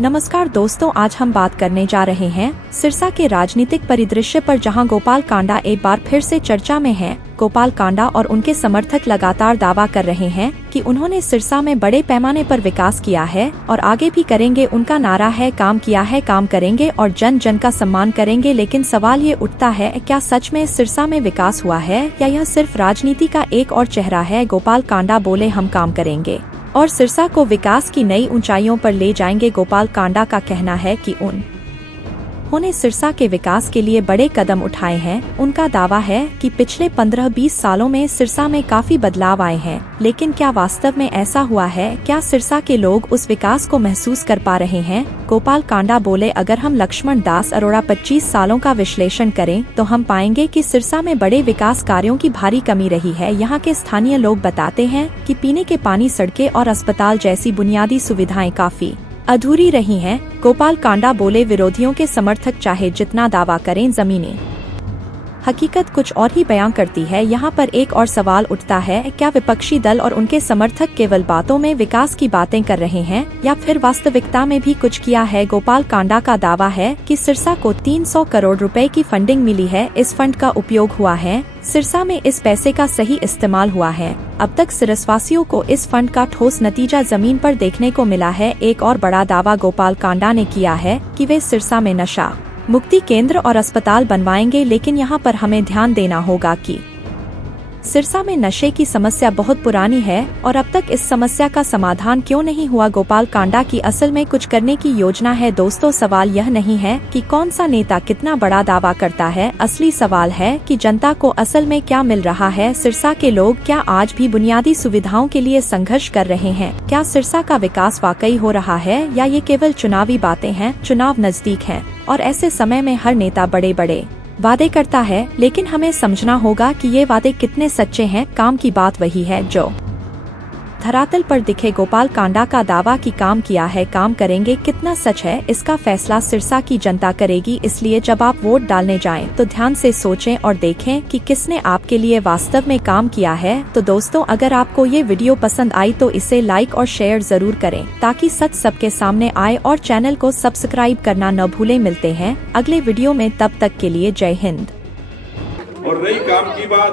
नमस्कार दोस्तों, आज हम बात करने जा रहे हैं सिरसा के राजनीतिक परिदृश्य पर, जहां गोपाल कांडा एक बार फिर से चर्चा में हैं। गोपाल कांडा और उनके समर्थक लगातार दावा कर रहे हैं कि उन्होंने सिरसा में बड़े पैमाने पर विकास किया है और आगे भी करेंगे। उनका नारा है, काम किया है, काम करेंगे और जन जन का सम्मान करेंगे। लेकिन सवाल ये उठता है, क्या सच में सिरसा में विकास हुआ है या यह सिर्फ राजनीति का एक और चेहरा है? गोपाल कांडा बोले, हम काम करेंगे और सिरसा को विकास की नई ऊंचाइयों पर ले जाएंगे। गोपाल कांडा का कहना है कि उन्होंने सिरसा के विकास के लिए बड़े कदम उठाए हैं। उनका दावा है कि पिछले 15-20 सालों में सिरसा में काफी बदलाव आए हैं, लेकिन क्या वास्तव में ऐसा हुआ है? क्या सिरसा के लोग उस विकास को महसूस कर पा रहे हैं? गोपाल कांडा बोले, अगर हम लक्ष्मण दास अरोड़ा 25 सालों का विश्लेषण करें तो हम पाएंगे कि सिरसा में बड़े विकास कार्यों की भारी कमी रही है। यहाँ के स्थानीय लोग बताते हैं कि पीने के पानी, सड़कें और अस्पताल जैसी बुनियादी सुविधाएं काफी अधूरी रही हैं। गोपाल कांडा बोले, विरोधियों के समर्थक चाहे जितना दावा करें, जमीनी हकीकत कुछ और ही बयां करती है। यहाँ पर एक और सवाल उठता है, क्या विपक्षी दल और उनके समर्थक केवल बातों में विकास की बातें कर रहे हैं या फिर वास्तविकता में भी कुछ किया है? गोपाल कांडा का दावा है कि सिरसा को 300 करोड़ रुपए की फंडिंग मिली है। इस फंड का उपयोग हुआ है, सिरसा में इस पैसे का सही इस्तेमाल हुआ है। अब तक सिरसवासियों को इस फंड का ठोस नतीजा जमीन पर देखने को मिला है। एक और बड़ा दावा गोपाल कांडा ने किया है कि वे सिरसा में नशा मुक्ति केंद्र और अस्पताल बनवाएंगे। लेकिन यहाँ पर हमें ध्यान देना होगा कि सिरसा में नशे की समस्या बहुत पुरानी है और अब तक इस समस्या का समाधान क्यों नहीं हुआ? गोपाल कांडा की असल में कुछ करने की योजना है। दोस्तों, सवाल यह नहीं है कि कौन सा नेता कितना बड़ा दावा करता है, असली सवाल है कि जनता को असल में क्या मिल रहा है। सिरसा के लोग क्या आज भी बुनियादी सुविधाओं के लिए संघर्ष कर रहे हैं? क्या सिरसा का विकास वाकई हो रहा है या ये केवल चुनावी बातें हैं? चुनाव नजदीक है और ऐसे समय में हर नेता बड़े बड़े वादे करता है, लेकिन हमें समझना होगा कि ये वादे कितने सच्चे हैं। काम की बात वही है जो धरातल पर दिखे। गोपाल कांडा का दावा कि काम किया है, काम करेंगे, कितना सच है, इसका फैसला सिरसा की जनता करेगी। इसलिए जब आप वोट डालने जाएं तो ध्यान से सोचें और देखें कि किसने आपके लिए वास्तव में काम किया है। तो दोस्तों, अगर आपको ये वीडियो पसंद आई तो इसे लाइक और शेयर जरूर करें ताकि सच सबके सामने आए, और चैनल को सब्सक्राइब करना न भूलें। मिलते हैं अगले वीडियो में, तब तक के लिए जय हिंद। और रही काम की बात,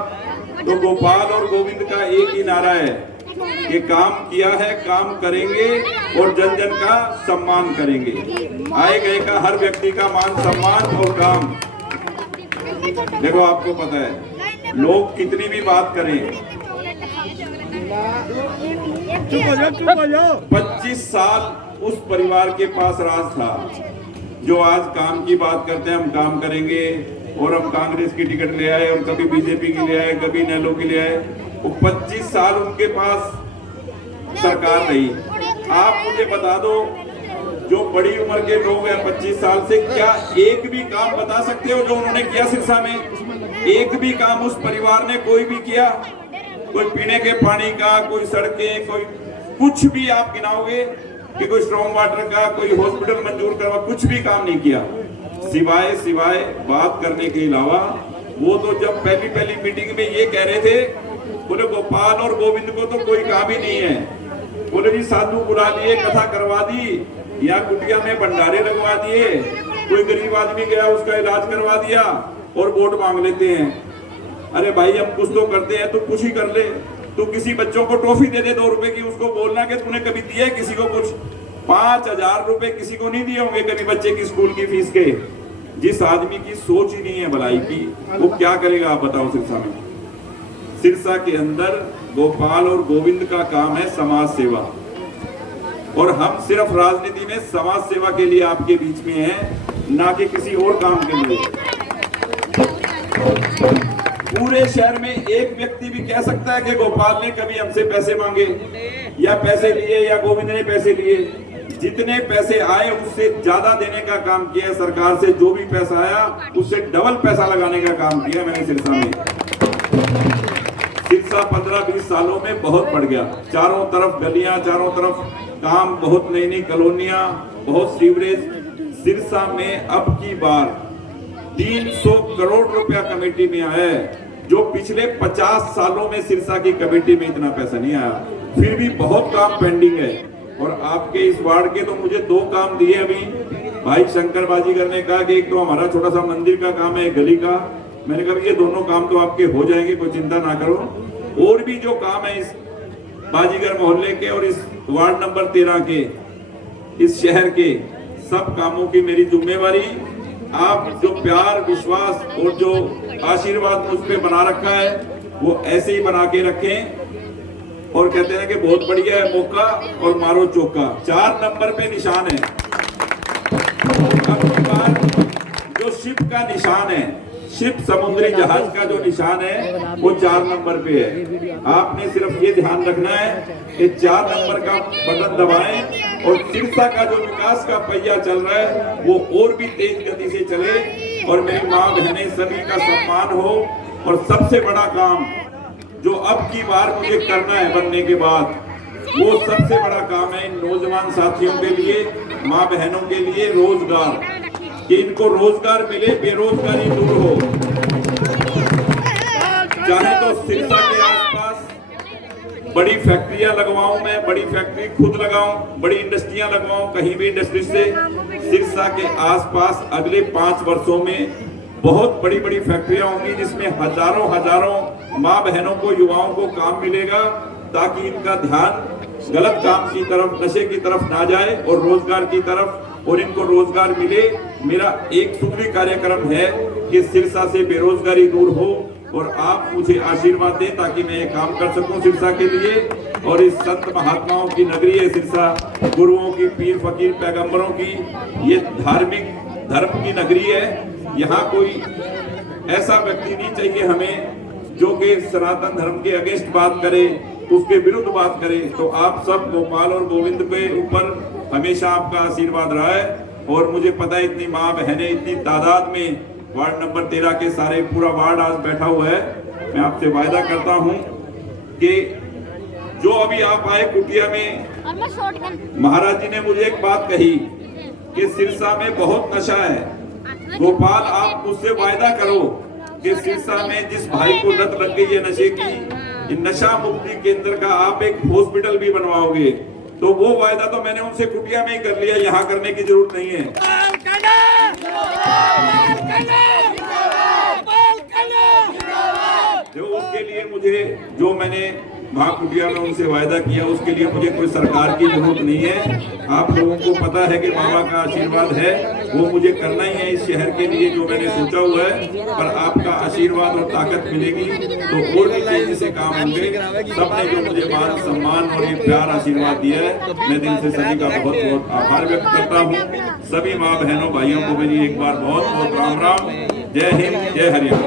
तो गोपाल और गोविंद का एक ही नारा है कि काम किया है, काम करेंगे और जन जन का सम्मान करेंगे। आए गए का हर व्यक्ति का मान सम्मान और काम। देखो, आपको पता है लोग कितनी भी बात करें, 25 साल उस परिवार के पास राज था जो आज काम की बात करते हैं, हम काम करेंगे और हम कांग्रेस की टिकट ले आए और कभी बीजेपी की ले आए, कभी नेलो की ले आए। 25 साल उनके पास सरकार रही। आप मुझे बता दो, जो बड़ी उम्र के लोग हैं 25 साल से, क्या एक भी काम बता सकते हो जो उन्होंने किया सिरसा में? एक भी काम उस परिवार ने कोई भी किया? कोई पीने के पानी का, कोई सड़कें, कोई कुछ भी आप गिनाओगे कि कोई स्ट्रॉन्ग वाटर का, कोई हॉस्पिटल मंजूर करवा, कुछ भी काम नहीं किया सिवाय बात करने के अलावा। वो तो जब पहली मीटिंग में ये कह रहे थे, बोले गोपाल और गोविंद को तो कोई काम ही नहीं है। बोले जी, साधु बुला लिए, कथा करवा दी, या कुटिया में भंडारे लगवा दिए, कोई गरीब आदमी गया उसका इलाज करवा दिया और वोट मांग लेते हैं। अरे भाई, हम कुछ तो करते हैं, तो कुछ ही कर ले। तू किसी बच्चों को टॉफी दे दे 2 रुपए की, उसको बोलना कि तूने कभी दिया है किसी को कुछ? 5000 रुपए किसी को नहीं दिए होंगे कभी बच्चे की स्कूल की फीस के। जिस आदमी की सोच ही नहीं है भलाई की, वो क्या करेगा आप बताओ? सिरसा में, सिरसा के अंदर गोपाल और गोविंद का काम है समाज सेवा, और हम सिर्फ राजनीति में समाज सेवा के लिए आपके बीच में हैं, ना कि किसी और काम के लिए। पूरे शहर में एक व्यक्ति भी कह सकता है कि गोपाल ने कभी हमसे पैसे मांगे या पैसे लिए या गोविंद ने पैसे लिए? जितने पैसे आए उससे ज्यादा देने का काम किया है सरकार से। जो भी पैसा आया उससे डबल पैसा लगाने का काम किया मैंने सिरसा में। सिरसा 15-20 सालों में बहुत बढ़ गया। चारों तरफ गलियां, चारों तरफ काम, बहुत नई कॉलोनियां, बहुत सीवरेज। सिरसा में अब की बार 300 करोड़ रुपया कमेटी में आया है, जो पिछले 50 सालों में सिरसा की कमेटी में इतना पैसा नहीं आया। फिर भी बहुत काम पेंडिंग है। और आपके इस वार्ड के तो मुझे 2 काम दिए अभी भाई शंकर बाजीगर ने कहा कि एक तो हमारा छोटा सा मंदिर का काम है, गली का। मैंने कहा ये दोनों काम तो आपके हो जाएंगे, कोई चिंता ना करो। और भी जो काम है इस बाजीगर मोहल्ले के और इस वार्ड नंबर 13 के, इस शहर के सब कामों की मेरी जिम्मेवारी। आप जो प्यार, विश्वास और जो आशीर्वाद मुझ पे बना रखा है वो ऐसे ही बना के रखें। और कहते हैं कि बहुत बढ़िया है मौका और मारो चौका, 4 नंबर पे निशान है। अब की बार जो शिप का निशान है, शिप समुद्री जहाज का जो निशान है वो 4 नंबर पे है। आपने सिर्फ ये ध्यान रखना है कि 4 नंबर का बटन दबाएं और सिरसा का जो विकास का पहिया चल रहा है वो और भी तेज गति से चले और मेरी माँ बहनें सभी का सम्मान हो। और सबसे बड़ा काम जो अब की बार मुझे करना है बनने के बाद, वो सबसे बड़ा काम है इन नौजवान साथियों के लिए, माँ बहनों के लिए रोजगार, कि इनको रोजगार मिले, बेरोजगारी दूर हो। चाहे तो सिरसा के आसपास बड़ी फैक्ट्रियां लगवाऊं, मैं बड़ी फैक्ट्री खुद लगाऊं, बड़ी इंडस्ट्रियां लगवाऊं, कहीं भी इंडस्ट्री से सिरसा के आसपास अगले 5 वर्षों में बहुत बड़ी बड़ी फैक्ट्रियां होंगी जिसमें हजारों माँ बहनों को, युवाओं को काम मिलेगा, ताकि इनका ध्यान गलत काम की तरफ, नशे की तरफ ना जाए और रोजगार की तरफ, और इनको रोजगार मिले। मेरा एक सूत्री कार्यक्रम है कि सिरसा से बेरोजगारी दूर हो और आप मुझे आशीर्वाद दें ताकि मैं ये काम कर सकूं सिरसा के लिए। और इस संत महात्माओं की नगरी है सिरसा, गुरुओं की, पीर फकीर पैगंबरों की ये धार्मिक धर्म की नगरी है। यहाँ कोई ऐसा व्यक्ति नहीं चाहिए हमें जो कि सनातन धर्म के अगेंस्ट बात करे, उसके विरुद्ध बात करे। तो आप सब गोपाल और गोविंद के ऊपर हमेशा आपका आशीर्वाद रहा है। और मुझे पता है इतनी माँ बहनें, इतनी तादाद में वार्ड नंबर 13 के सारे पूरा वार्ड आज बैठा हुआ है। मैं आपसे वायदा करता हूँ कि जो अभी आप आए कुटिया में, महाराज जी ने मुझे एक बात कही कि सिरसा में बहुत नशा है। गोपाल, आप मुझसे वायदा करो कि सिरसा में जिस भाई को लत लग गई है नशे की, नशा मुक्ति केंद्र का आप एक हॉस्पिटल भी बनवाओगे। तो वो वायदा तो मैंने उनसे कुटिया में ही कर लिया, यहाँ करने की जरूरत नहीं है। जो उसके लिए मुझे, जो मैंने वहाँ कुटिया में उनसे वायदा किया, उसके लिए मुझे कोई सरकार की जरूरत नहीं है। आप लोगों को पता है कि बाबा का आशीर्वाद है, वो मुझे करना ही है इस शहर के लिए जो मैंने सोचा हुआ है। पर आपका आशीर्वाद और ताकत मिलेगी तो और भी तेजी से काम होंगे। सबने जो मुझे मान सम्मान और ये प्यार आशीर्वाद दिया है, मैं दिल से सभी का बहुत बहुत आभार व्यक्त करता हूँ। सभी माँ बहनों भाइयों को मेरी एक बार बहुत बहुत राम राम। जय हिंद, जय हरियाणा।